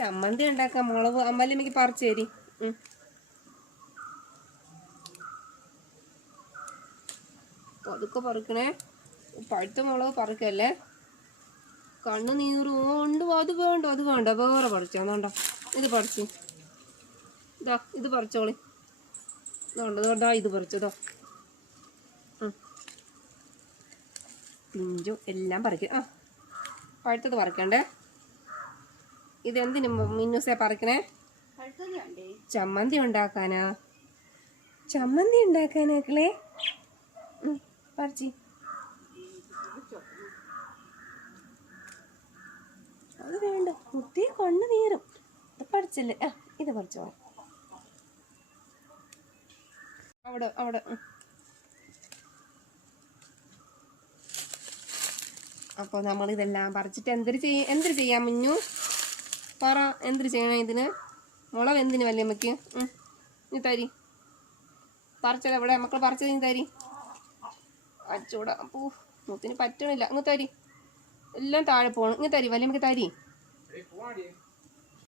ചമ്മന്തി ഉണ്ടാക്കാം. മുളക് അമ്മലിമ്മക്ക് പറിച്ചു തരി. അതൊക്കെ പറിക്കണേ. പഴുത്ത മുളക് പറിക്കല്ലേ. കണ്ണ് നീറുണ്ട്. അത് വേണ്ട, അത് വേണ്ട, വേറെ പറിച്ചോണ്ടോ. ഇത് പറിച്ച് ഇതാ, ഇത് പറിച്ചോളി. ഇതുകൊണ്ടോ, ഇത് പറിച്ചതോ. പിഞ്ചും എല്ലാം പറിക്കും. പഴുത്തത് പറിക്കണ്ടേ. ഇതെന്തിനു മിന്നൂസേ പറിക്കണേ? ചമ്മന്തി ഉണ്ടാക്കാനാ. ചമ്മന്തി ഉണ്ടാക്കാനാക്കളെ. പറിച്ചി. അത് വേണ്ട, കുത്തി കണ്ണ് നീറും. ഇത് പറിച്ചല്ലേ. ഇത് പറിച്ചോ. അവിടെ അവിടെ. അപ്പോൾ നമ്മളിതെല്ലാം പറിച്ചിട്ട് എന്തൊരു ചെയ്യാം മിന്നു? പറ, എന്തൊരു ചെയ്യണം ഇതിന്? മുളക് എന്തിനു വല്യമ്മയ്ക്ക്? നീ തരി. പറിച്ചത് എവിടെ? മക്കൾ പറിച്ചത് നീ തരി. അച്ചൂടാ. പൂ മുത്തിന് പറ്റണില്ല. ഇങ്ങ് തരി. എല്ലാം താഴെ പോകണം. ഇങ്ങ് തരി, വല്യമ്മക്ക് തരി.